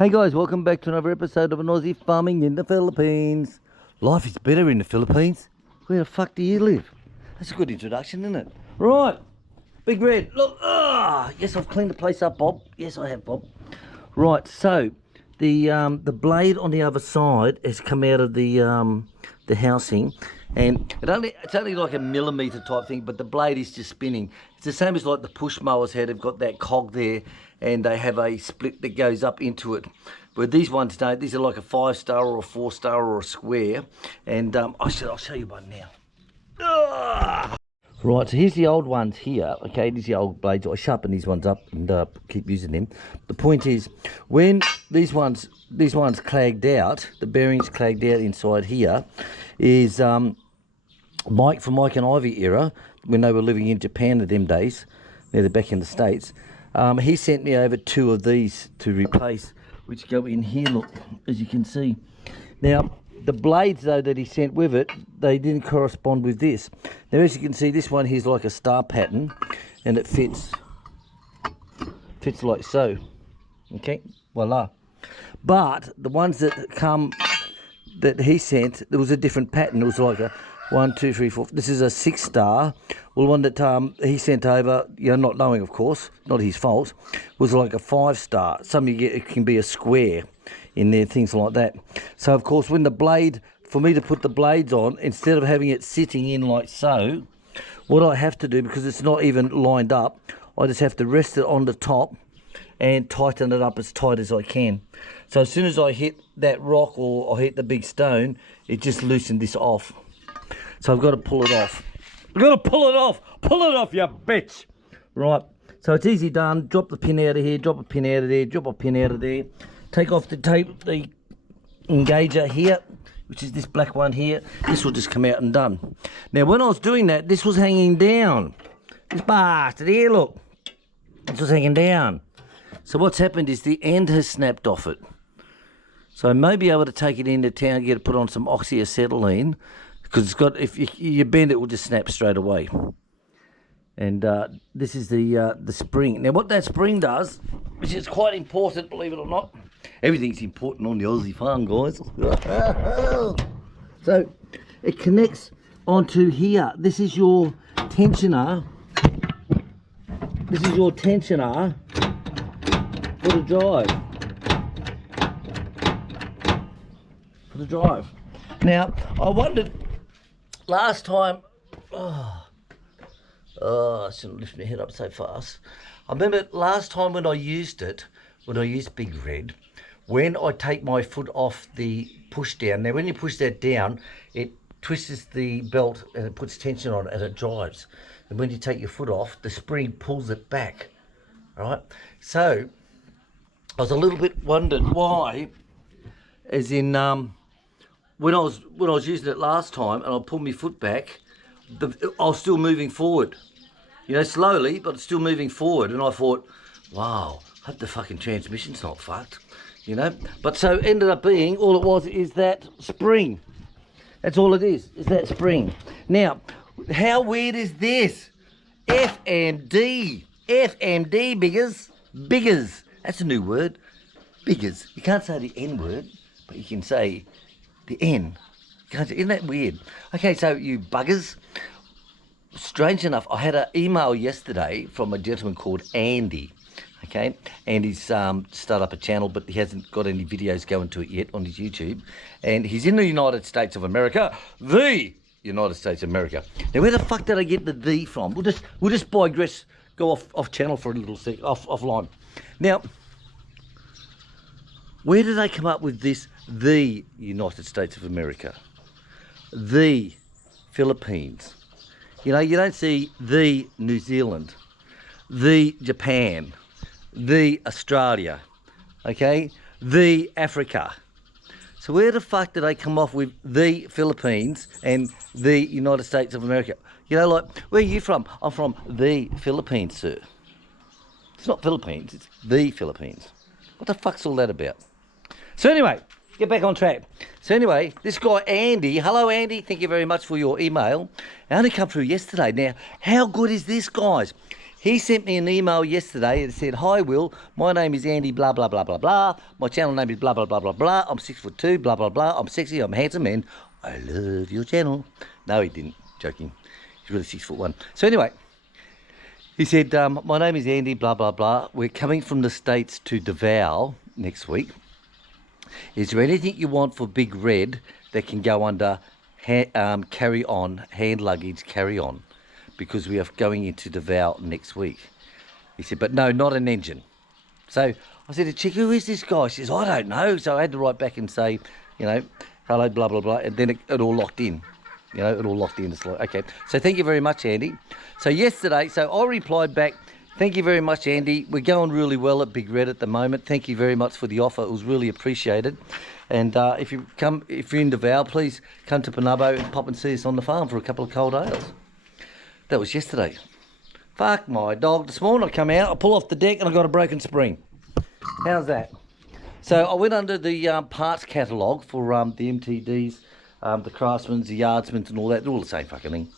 Hey guys, welcome back to another episode of an Aussie farming in the Philippines. Life is better in the Philippines. Where the fuck do you live? That's a good introduction, isn't it? Right, Big Red, look, yes, I've cleaned the place up, Bob. Yes, I have, Bob. Right, so the blade on the other side has come out of the housing, and it's only like a millimetre type thing, but the blade is just spinning. It's the same as like the push mowers had. They've got that cog there, and they have a split that goes up into it. But these ones don't. These are like a 5-star or a 4-star or a square, and I'll show you one now. Right, so here's the old ones here. Okay, these are the old blades. I sharpen these ones up and keep using them. The point is, when these ones clagged out, the bearings clagged out inside here, is Mike from Mike and Ivy era, when they were living in Japan at them days. Now they're back in the States. He sent me over 2 of these to replace, which go in here, look, as you can see. Now, the blades, though, that he sent with it, they didn't correspond with this. Now, as you can see, this one here's like a star pattern, and it fits like so. Okay, voila. But the ones that he sent, there was a different pattern. It was like a 1, 2, 3, 4. This is a 6-star. Well, one that he sent over, you know, not knowing, of course, not his fault, was like a 5-star. Some you get, it can be a square in there, things like that. So, of course, when the blade, for me to put the blades on, instead of having it sitting in like so, what I have to do, because it's not even lined up, I just have to rest it on the top and tighten it up as tight as I can. So as soon as I hit that rock or I hit the big stone, it just loosened this off. So I've got to pull it off. I've got to pull it off. Pull it off, you bitch. Right. So it's easy done. Drop the pin out of here. Drop a pin out of there. Drop a pin out of there. Take off the tape, the engager here, which is this black one here. This will just come out and done. Now, when I was doing that, this was hanging down. This bastard here, look. This was hanging down. So what's happened is the end has snapped off it. So I may be able to take it into town, get it put on some oxyacetylene, because it's got, if you bend it, will just snap straight away. And this is the spring. Now what that spring does, which is quite important, believe it or not, everything's important on the Aussie farm, guys. So it connects onto here. This is your tensioner. This is your tensioner for the drive. For the drive. Now I wondered last time. I shouldn't lift my head up so fast. I remember last time when I used it, when I used Big Red, when I take my foot off the push down. Now when you push that down, it twists the belt and it puts tension on it and it drives. And when you take your foot off, the spring pulls it back. Right? So I was a little bit wondered why, as in when I was using it last time and I pulled my foot back, I was still moving forward. You know, slowly, but still moving forward. And I thought, wow, hope the fucking transmission's not fucked. You know? But so ended up being, all it was is that spring. That's all it is that spring. Now, how weird is this? FMD. FMD, biggers. Biggers. That's a new word. Biggers. You can't say the N word, but you can say the N. Isn't that weird? Okay, so you buggers. Strange enough, I had an email yesterday from a gentleman called Andy. Okay, Andy's started up a channel, but he hasn't got any videos going to it yet on his YouTube. And he's in the United States of America, the United States of America. Now, where the fuck did I get the "the" from? We'll just digress, go off channel for a little sec, offline. Now, where did they come up with this? The United States of America, the Philippines. You know, you don't see the New Zealand, the Japan, the Australia, okay, the Africa. So where the fuck did they come off with the Philippines and the United States of America? You know, like, where are you from? I'm from the Philippines, sir. It's not Philippines, it's the Philippines. What the fuck's all that about? So anyway, get back on track. So anyway, this guy Andy, hello Andy, thank you very much for your email. It only come through yesterday. Now, how good is this, guys? He sent me an email yesterday that said, "Hi Will, my name is Andy, blah, blah, blah, blah, blah. My channel name is blah, blah, blah, blah, blah. I'm 6'2", blah, blah, blah. I'm sexy, I'm handsome, and I love your channel." No, he didn't. Joking. He's really 6'1". So anyway, he said, "My name is Andy, blah, blah, blah. We're coming from the States to Davao next week. Is there anything you want for Big Red that can go under carry-on, hand luggage carry-on? Because we are going into Davao next week." He said, "But no, not an engine." So I said to Chick, "Who is this guy?" She says, "I don't know." So I had to write back and say, you know, "Hello, blah, blah, blah." And then it all locked in. You know, it all locked in. It's like, okay. So thank you very much, Andy. So yesterday, so I replied back, "Thank you very much, Andy. We're going really well at Big Red at the moment. Thank you very much for the offer. It was really appreciated. And if you're in Davao, please come to Panabo and pop and see us on the farm for a couple of cold ales." That was yesterday. Fuck my dog. This morning I come out, I pull off the deck and I got a broken spring. How's that? So I went under the parts catalogue for the MTDs, the Craftsmans, the Yardsmans and all that. They're all the same fucking thing.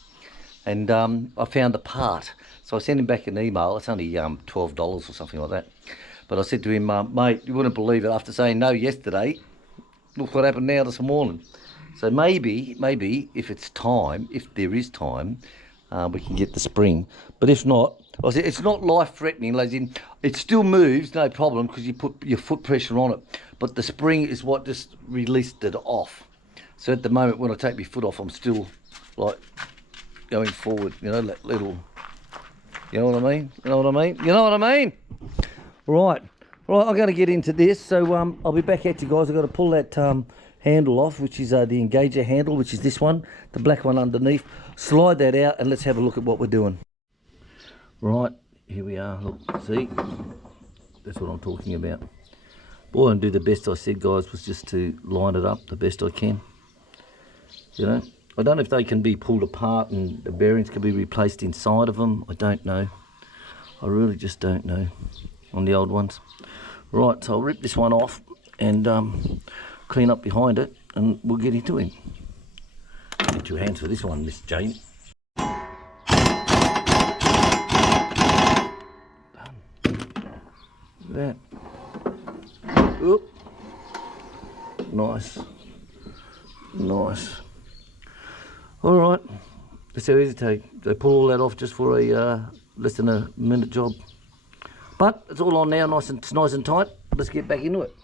And I found the part. So I sent him back an email. It's only $12 or something like that. But I said to him, "Mate, you wouldn't believe it. After saying no yesterday, look what happened now this morning." So maybe if it's time, if there is time, we can get the spring. But if not, I said, it's not life-threatening, as in, it still moves, no problem, because you put your foot pressure on it. But the spring is what just released it off. So at the moment, when I take my foot off, I'm still, like, going forward, you know, that little, you know what I mean? You know what I mean? You know what I mean? Right, I'm going to get into this. So I'll be back at you guys. I've got to pull that handle off, which is the engager handle, which is this one, the black one underneath. Slide that out and let's have a look at what we're doing. Right, here we are. Look, see? That's what I'm talking about. All I'm do the best I said, guys, was just to line it up the best I can. You know, I don't know if they can be pulled apart and the bearings can be replaced inside of them. I don't know. I really just don't know on the old ones. Right, so I'll rip this one off and clean up behind it and we'll get into him. Get 2 hands for this one, Miss Jane. Done. Look at that. Oop. Nice. All right. That's how easy to take. They pull all that off just for a less than a minute job. But it's all on now, nice and tight. Let's get back into it.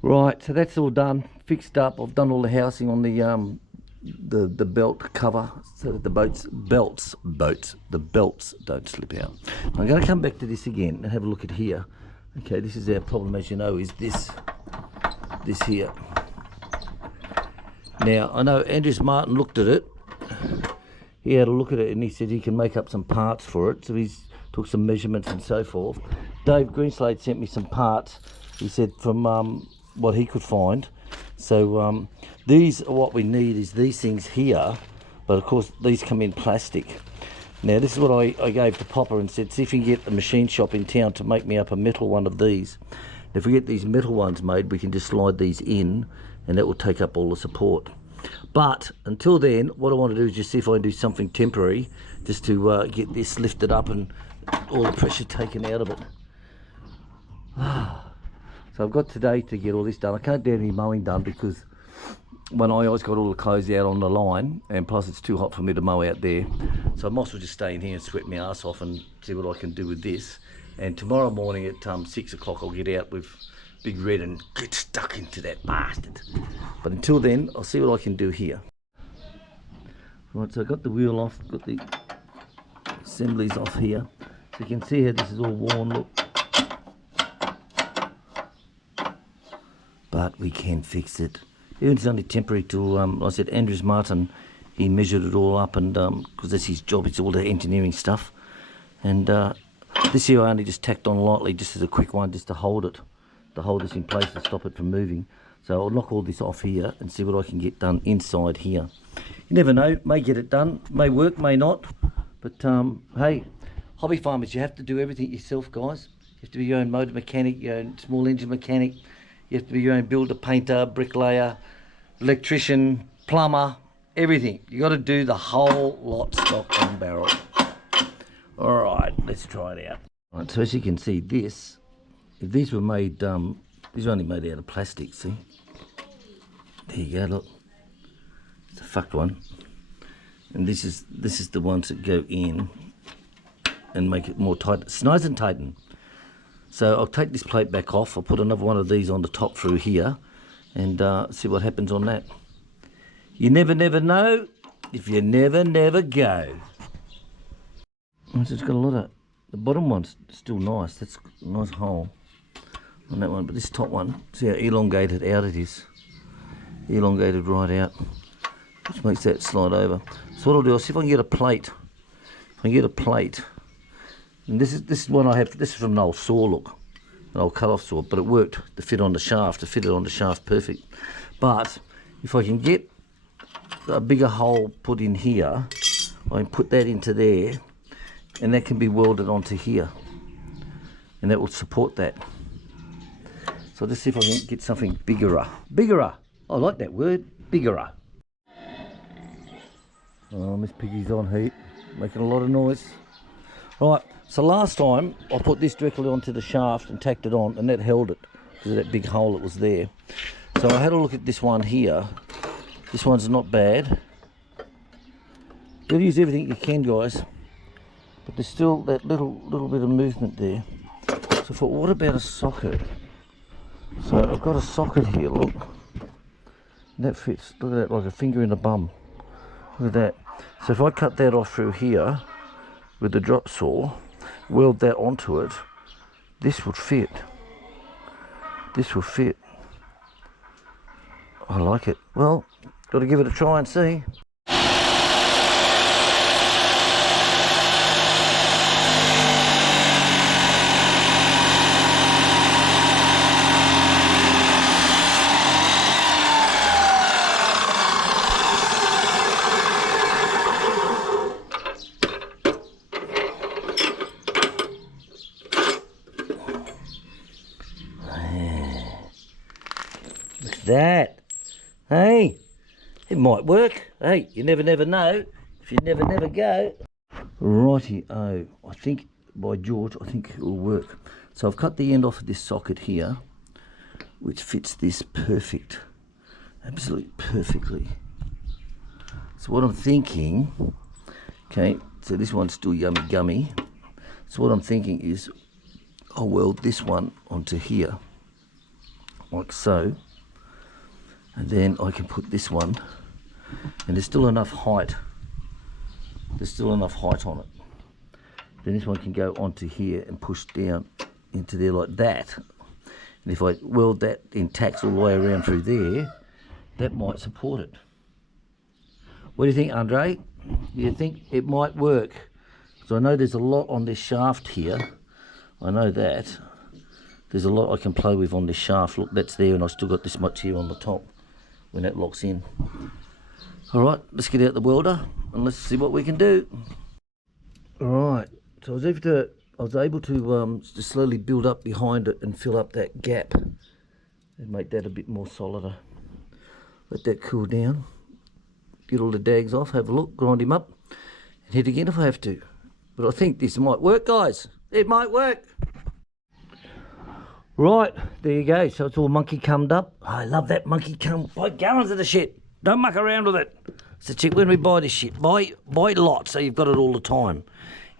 Right, so that's all done, fixed up. I've done all the housing on the belt cover so that the belts don't slip out. I'm going to come back to this again and have a look at here. Okay, this is our problem, as you know, is this here. Now, I know Andrews Martin looked at it. He had a look at it and he said he can make up some parts for it. So he's took some measurements and so forth. Dave Greenslade sent me some parts, he said, from what he could find. So these are what we need, is these things here, but of course these come in plastic. Now this is what I gave to Popper and said, see if you can get a machine shop in town to make me up a metal one of these. If we get these metal ones made, we can just slide these in and that will take up all the support. But until then, what I want to do is just see if I can do something temporary just to get this lifted up and all the pressure taken out of it. So I've got today to get all this done. I can't do any mowing done because when I always got all the clothes out on the line, and plus it's too hot for me to mow out there. So I might as well just stay in here and sweat my ass off and see what I can do with this. And tomorrow morning at 6 o'clock I'll get out with Big Red and get stuck into that bastard. But until then, I'll see what I can do here. Right, so I got the wheel off, got the assemblies off here. So you can see how this is all worn, look. But we can fix it. Even if it's only temporary till, I said, Andrews Martin, he measured it all up, and because that's his job, it's all the engineering stuff. And this here I only just tacked on lightly, just as a quick one, just to hold it, to hold this in place and stop it from moving. So I'll knock all this off here and see what I can get done inside here. You never know, may get it done, may work, may not. But hey, hobby farmers, you have to do everything yourself, guys. You have to be your own motor mechanic, your own small engine mechanic. You have to be your own builder, painter, bricklayer, electrician, plumber, everything. You got to do the whole lot, stock and barrel. All right, let's try it out. All right, so as you can see, if these were made, these are only made out of plastic, see? There you go, look. It's a fucked one. And this is the ones that go in and make it more tight. It's nice and tighten. So I'll take this plate back off. I'll put another one of these on the top through here and see what happens on that. You never know if you never go. It's got a lot of, the bottom one's still nice. That's a nice hole on that one. But this top one, see how elongated out it is. Elongated right out, which makes that slide over. So what I'll do, I'll see if I can get a plate. If I can get a plate, and this is one I have. This is from an old saw, look, an old cut-off saw, but it worked to fit on the shaft. To fit it on the shaft, perfect. But if I can get a bigger hole put in here, I can put that into there, and that can be welded onto here, and that will support that. So I'll just see if I can get something bigger. I like that word, bigger. Oh, Miss Piggy's on heat, making a lot of noise. Right, so last time I put this directly onto the shaft and tacked it on, and that held it because of that big hole that was there. So I had a look at this one here. This one's not bad. You've got to use everything you can, guys. But there's still that little bit of movement there. So I thought, what about a socket? So I've got a socket here, look. That fits, look at that, like a finger in a bum. Look at that. So if I cut that off through here with the drop saw, weld that onto it, this would fit. This will fit. I like it. Well, got to give it a try and see. That, hey, it might work. Hey, you never know if you never go. Righty-o, I think, by George, I think it will work. So I've cut the end off of this socket here, which fits this perfect, absolutely perfectly. So what I'm thinking, okay, so this one's still yummy gummy. So what I'm thinking is I'll weld this one onto here, like so. And then I can put this one, and there's still enough height. There's still enough height on it. Then this one can go onto here and push down into there like that. And if I weld that in tacks all the way around through there, that might support it. What do you think, Andre? Do you think it might work? So I know there's a lot on this shaft here. I know that. There's a lot I can play with on this shaft. Look, that's there, and I've still got this much here on the top when that locks in. All right, let's get out the welder and let's see what we can do. All right, so I was able to just slowly build up behind it and fill up that gap and make that a bit more solider. Let that cool down, get all the dags off, have a look, grind him up, and hit again if I have to. But I think this might work, guys. It might work. Right, there you go. So it's all monkey cummed up. I love that monkey cum. Buy gallons of the shit. Don't muck around with it. It's a cheap when we buy this shit. Buy lots so you've got it all the time.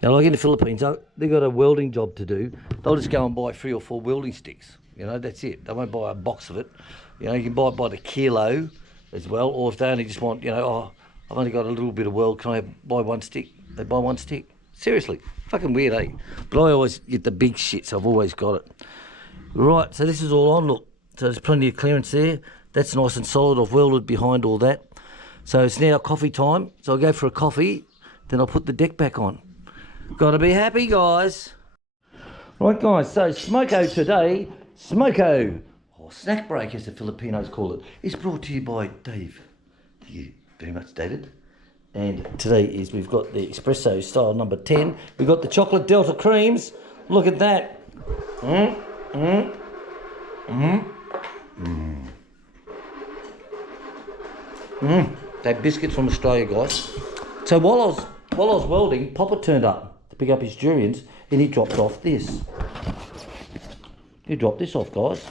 You know, like in the Philippines, they've got a welding job to do. They'll just go and buy 3 or 4 welding sticks. You know, that's it. They won't buy a box of it. You know, you can buy it by the kilo as well. Or if they only just want, you know, oh, I've only got a little bit of weld, can I buy 1 stick? They buy 1 stick. Seriously. Fucking weird, eh? But I always get the big shit, so I've always got it. Right, so this is all on, look. So there's plenty of clearance there. That's nice and solid. I've welded behind all that. So it's now coffee time. So I'll go for a coffee, then I'll put the deck back on. Gotta be happy, guys. Right, guys, so Smoko today, Smoko, or snack break as the Filipinos call it, is brought to you by Dave. Thank you very much, David. And today we've got the espresso style number 10. We've got the chocolate Delta creams. Look at that. That biscuits from Australia, guys. So while I was welding, Papa turned up to pick up his durians, and he dropped off this. He dropped this off, guys.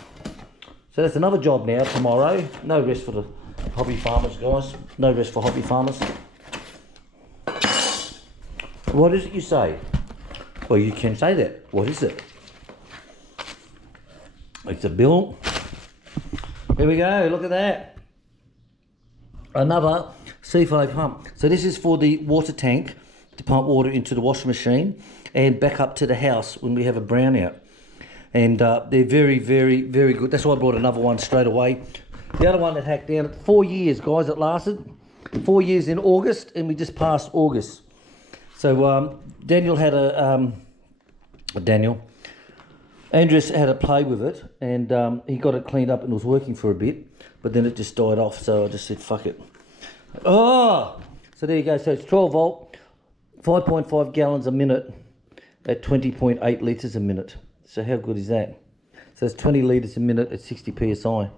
So that's another job now. Tomorrow, no rest for the hobby farmers, guys. No rest for hobby farmers. What is it you say? Well, you can say that. What is it? It's a bill. Here we go. Look at that. Another C5 pump. So this is for the water tank to pump water into the washing machine and back up to the house when we have a brownout. And they're very, very, very good. That's why I brought another one straight away. The other one that hacked down, 4 years, guys, it lasted. 4 years in August, and we just passed August. So Daniel had Andrews had a play with it, and he got it cleaned up and it was working for a bit, but then it just died off, so I just said, fuck it. Oh! So there you go. So it's 12 volt, 5.5 gallons a minute at 20.8 litres a minute. So how good is that? So it's 20 litres a minute at 60 psi.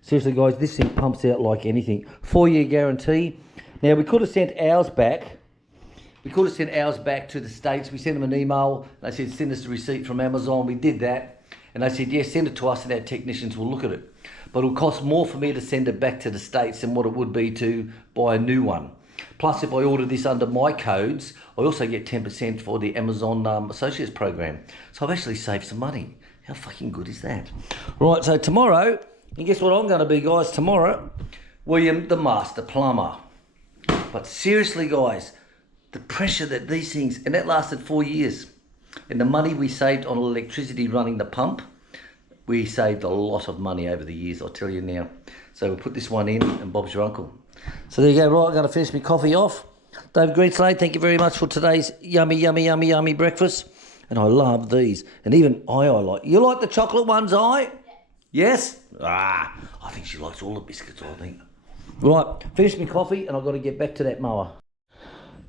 Seriously, guys, this thing pumps out like anything. 4-year guarantee. Now, we could have sent ours back. We could have sent ours back to the States. We sent them an email. They said, send us a receipt from Amazon. We did that. And they said, yes, send it to us and our technicians will look at it. But it'll cost more for me to send it back to the States than what it would be to buy a new one. Plus, if I order this under my codes, I also get 10% for the Amazon Associates program. So I've actually saved some money. How fucking good is that? Right, so tomorrow, and guess what I'm going to be, guys, tomorrow? William the Master Plumber. But seriously, guys, the pressure that these things, and that lasted 4 years. And the money we saved on electricity running the pump, we saved a lot of money over the years, I'll tell you now. So we'll put this one in, and Bob's your uncle. So there you go. Right, I'm going to finish my coffee off. David Greenslade, thank you very much for today's yummy, yummy, yummy, yummy breakfast. And I love these. And even I like. You like the chocolate ones, I? Yes? Ah, I think she likes all the biscuits, I think. Right, finish my coffee, and I've got to get back to that mower.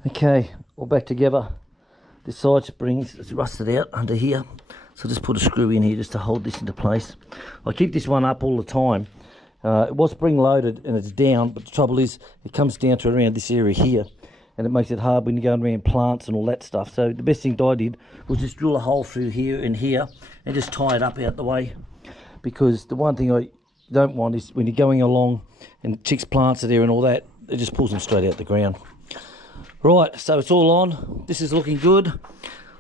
Okay, all back together. This side springs, it's rusted out under here. So just put a screw in here just to hold this into place. I keep this one up all the time. It was spring loaded and it's down, but the trouble is it comes down to around this area here, and it makes it hard when you go around plants and all that stuff. So the best thing I did was just drill a hole through here and here and just tie it up out the way, because the one thing I don't want is when you're going along and chicks plants are there and all that, it just pulls them straight out the ground. Right, so it's all on. This is looking good.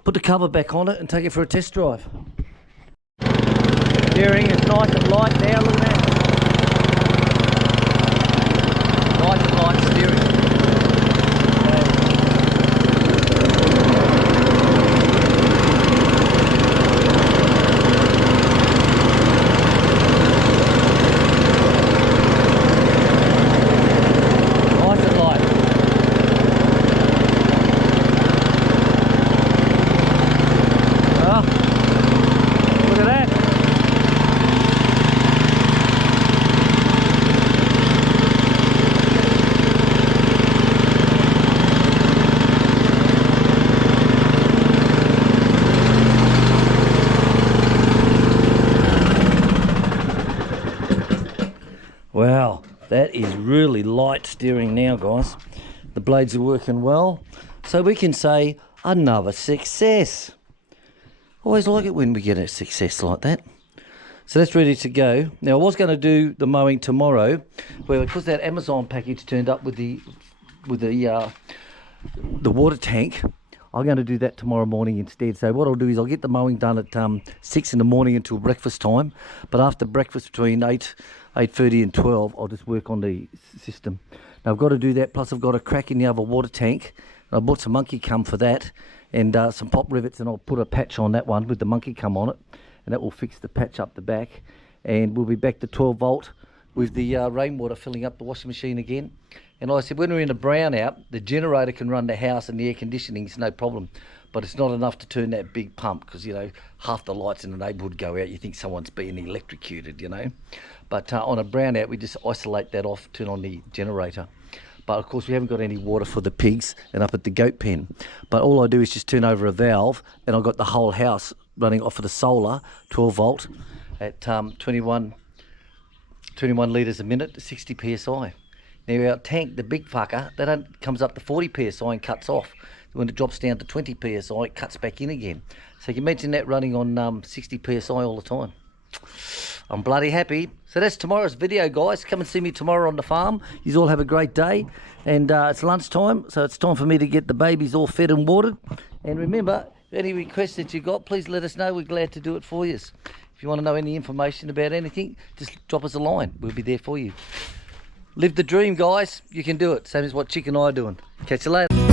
Put the cover back on it and take it for a test drive. Steering is nice and light now, look at that. Nice and light steering. Nice and light. Oh, look at that. Wow, that is really light steering now, guys. The blades are working well. So we can say another success. Always like it when we get a success like that. So that's ready to go. Now I was going to do the mowing tomorrow, where because that Amazon package turned up with the water tank, I'm going to do that tomorrow morning instead. So what I'll do is I'll get the mowing done at 6 in the morning until breakfast time. But after breakfast between 8:30 and 12, I'll just work on the system. Now I've got to do that, plus I've got a crack in the other water tank. I bought some monkey cum for that, and some pop rivets, and I'll put a patch on that one with the monkey cum on it, and that will fix the patch up the back. And we'll be back to 12 volt with the rainwater filling up the washing machine again. And like I said, when we're in a brownout, the generator can run the house and the air conditioning is no problem. But it's not enough to turn that big pump, because, you know, half the lights in the neighbourhood go out. You think someone's being electrocuted, you know. But on a brownout, we just isolate that off, turn on the generator. But of course, we haven't got any water for the pigs and up at the goat pen. But all I do is just turn over a valve, and I've got the whole house running off of the solar, 12 volt, at 21 litres a minute, 60 psi. Now our tank, the big fucker, that comes up to 40 psi and cuts off. When it drops down to 20 psi, it cuts back in again. So you can imagine that running on 60 psi all the time. I'm bloody happy. So that's tomorrow's video, guys. Come and see me tomorrow on the farm. You all have a great day. And it's lunchtime, so it's time for me to get the babies all fed and watered. And remember, any requests that you got, please let us know. We're glad to do it for you. If you want to know any information about anything, just drop us a line. We'll be there for you. Live the dream, guys. You can do it. Same as what Chick and I are doing. Catch you later.